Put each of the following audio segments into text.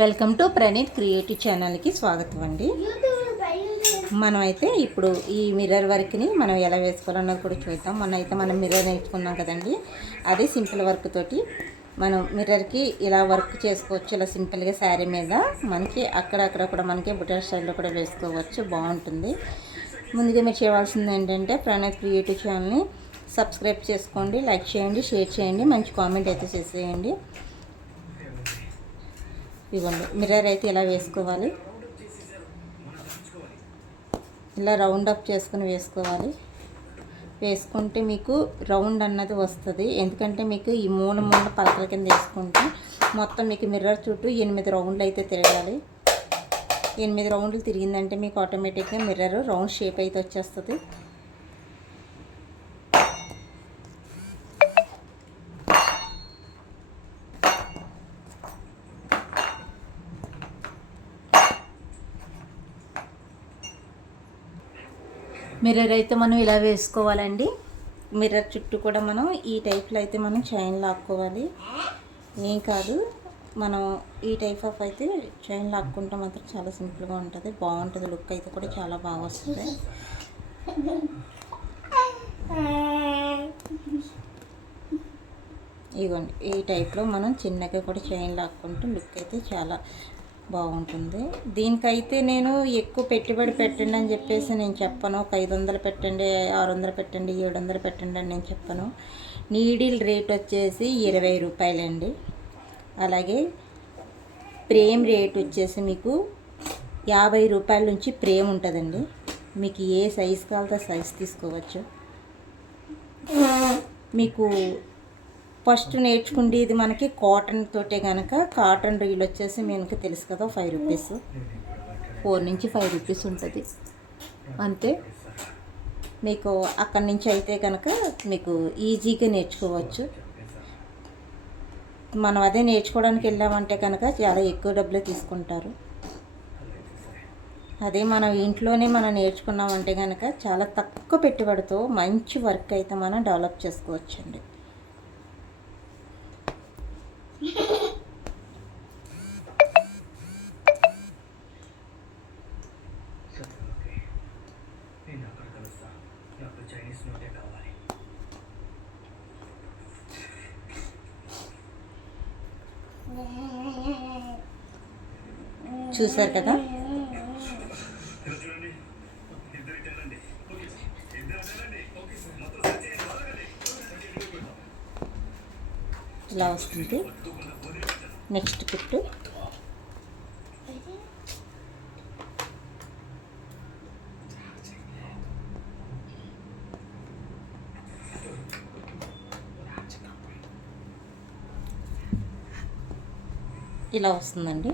Welcome to Praneeth creative ఛానల్కి స్వాగతం అండి. మనమైతే ఇప్పుడు ఈ మిర్రర్ వర్క్ని మనం ఎలా వేసుకోవాలన్నది కూడా చూద్దాం. మనం మిర్రర్ నేర్చుకున్నాం కదండి, అదే సింపుల్ వర్క్ తోటి మనం మిర్రర్కి ఇలా వర్క్ చేసుకోవచ్చు. ఇలా సింపుల్గా శారీ మీద మనకి అక్కడక్కడ కూడా మనకి బుట్ట స్టైల్లో కూడా వేసుకోవచ్చు, బాగుంటుంది. ముందుగా మీరు చేయవలసింది ఏంటంటే ప్రణీత్ క్రియేటివ్ ఛానల్ని సబ్స్క్రైబ్ చేసుకోండి, లైక్ చేయండి, షేర్ చేయండి, మంచి కామెంట్ అయితే చేసేయండి. ఇవ్వండి, మిర్రర్ అయితే ఇలా వేసుకోవాలి. ఇలా రౌండ్ అప్ చేసుకుని వేసుకోవాలి. వేసుకుంటే మీకు రౌండ్ అన్నది వస్తుంది. ఎందుకంటే మీకు ఈ మూల పలకల కింద వేసుకుంటే మొత్తం మీకు మిర్రర్ చుట్టూ 8 రౌండ్లు అయితే తిరగాలి. 8 రౌండ్లు తిరిగిందంటే మీకు ఆటోమేటిక్గా మిర్రర్ రౌండ్ షేప్ అయితే వచ్చేస్తుంది. మిర్రర్ అయితే మనం ఇలా వేసుకోవాలండి. మిర్రర్ చుట్టూ కూడా మనం ఈ టైప్లో అయితే మనం చైన్ లాక్కోవాలి. ఏం కాదు, మనం ఈ టైప్ ఆఫ్ అయితే చైన్ లాక్కుంటే మాత్రం చాలా సింపుల్గా ఉంటుంది, బాగుంటుంది. లుక్ అయితే కూడా చాలా బాగా వస్తుంది. ఇదిగోండి, ఈ టైప్లో మనం చిన్నగా కూడా చైన్ లాక్కుంటే లుక్ అయితే చాలా బాగుంటుంది. దీనికైతే నేను ఎక్కువ పెట్టుబడి పెట్టండి అని చెప్పేసి నేను చెప్పను. ఒక 500 పెట్టండి, 600 పెట్టండి, 700 పెట్టండి అని నేను చెప్పను. నీడిల్ రేట్ వచ్చేసి 20 రూపాయలండి. అలాగే ఫ్రేమ్ రేట్ వచ్చేసి మీకు 50 రూపాయల నుంచి ఫ్రేమ్ ఉంటుందండి. మీకు ఏ సైజు కావాలో సైజు తీసుకోవచ్చు. మీకు ఫస్ట్ నేర్చుకుంటే ఇది మనకి కాటన్ తోటే కనుక కాటన్ రీల్ వచ్చేసి మీకు తెలుసు కదా, 5 రూపీస్, 4 నుంచి 5 రూపీస్ ఉంటుంది అంతే. మీకు అక్కడి నుంచి అయితే కనుక మీకు ఈజీగా నేర్చుకోవచ్చు. మనం అదే నేర్చుకోవడానికి వెళ్ళామంటే కనుక చాలా ఎక్కువ డబ్బులే తీసుకుంటారు. అదే మనం ఇంట్లోనే మనం నేర్చుకున్నామంటే కనుక చాలా తక్కువ పెట్టుబడితో మంచి వర్క్ అయితే మనం డెవలప్ చేసుకోవచ్చండి. చూసారు కదా, ఇలా వస్తుంది. నెక్స్ట్ కుట్టు ఇలా వస్తుందండి.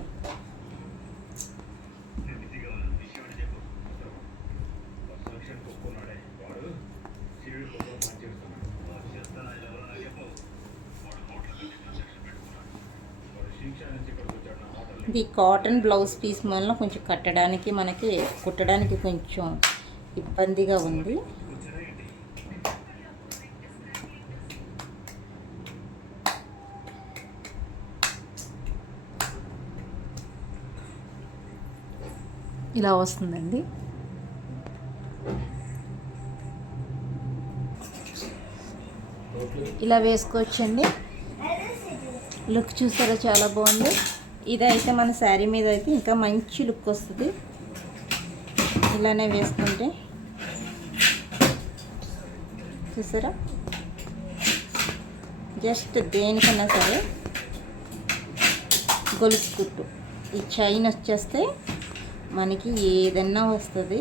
ఇది కాటన్ బ్లౌజ్ పీస్ వల్ల కొంచెం కుట్టడానికి కొంచెం ఇబ్బందిగా ఉంది. ఇలా వస్తుందండి. ఇలా వేసుకోవచ్చండి. లుక్ చూసారా, చాలా బాగుంది. ఇదైతే మన శారీ మీద అయితే ఇంకా మంచి లుక్ వస్తుంది. ఇలానే వేసుకుంటే చూసారా, జస్ట్ దేనికన్నా సరే గొలుసు కుట్టు ఈ చైన్ వచ్చేస్తే మనకి ఏదన్నా వస్తుంది.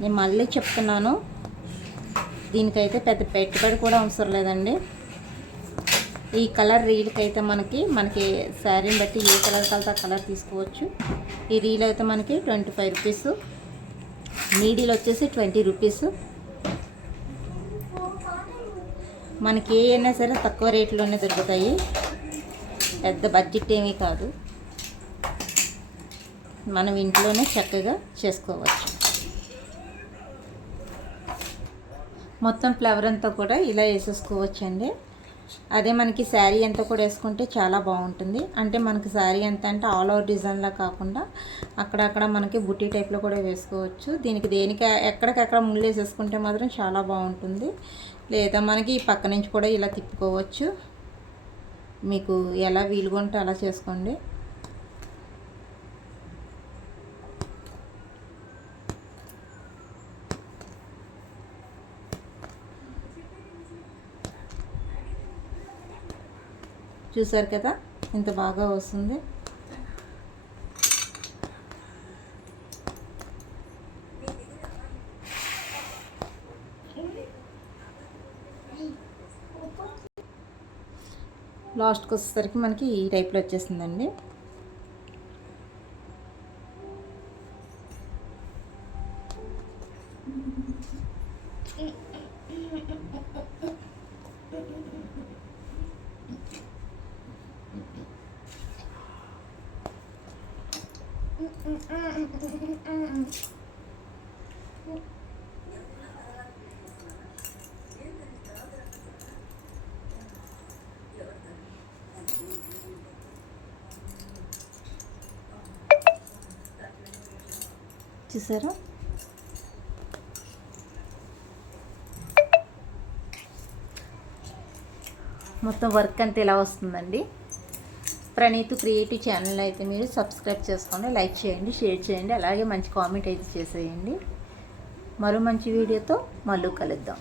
నేను మళ్ళీ చెప్తున్నాను, దీనికైతే పెద్ద పెట్టుబడి కూడా అవసరం లేదండి. ఈ కలర్ రీల్కి అయితే మనకి శారీని బట్టి ఏ కలర్ కలితే ఆ కలర్ తీసుకోవచ్చు. ఈ రీల్ అయితే మనకి 25 రూపీస్, నీడిల్ వచ్చేసి 20 రూపీస్. మనకి ఏ అయినా సరే తక్కువ రేట్లోనే దొరుకుతాయి, పెద్ద బడ్జెట్ ఏమీ కాదు. మనం ఇంట్లోనే చక్కగా చేసుకోవచ్చు. మొత్తం ఫ్లవర్ అంతా కూడా ఇలా వేసేసుకోవచ్చండి. అదే మనకి శారీ అంతా కూడా వేసుకుంటే చాలా బాగుంటుంది. అంటే మనకి శారీ ఎంత అంటే ఆల్ ఓవర్ డిజైన్లా కాకుండా అక్కడక్కడ మనకి బుట్టి టైప్లో కూడా వేసుకోవచ్చు. దీనికి దేనికి ఎక్కడికక్కడ ముళ్ళు వేసేసుకుంటే మాత్రం చాలా బాగుంటుంది. లేదా మనకి ఈ పక్క నుంచి కూడా ఇలా తిప్పుకోవచ్చు. మీకు ఎలా వీలుగా ఉంటే అలా చేసుకోండి. చూసారు కదా ఇంత బాగా వస్తుంది. లాస్ట్కి వచ్చేసరికి మనకి ఈ టైప్లో వచ్చేసిందండి. చూసారా మొత్తం వర్క్ అంతా ఇలా వస్తుందండి. ప్రణీతు క్రియేటివ్ ఛానల్ అయితే మీరు సబ్స్క్రైబ్ చేసుకోండి, లైక్ చేయండి, షేర్ చేయండి, అలాగే మంచి కామెంట్ అయితే చేసేయండి. మరో మంచి వీడియోతో మళ్ళీ కలుద్దాం.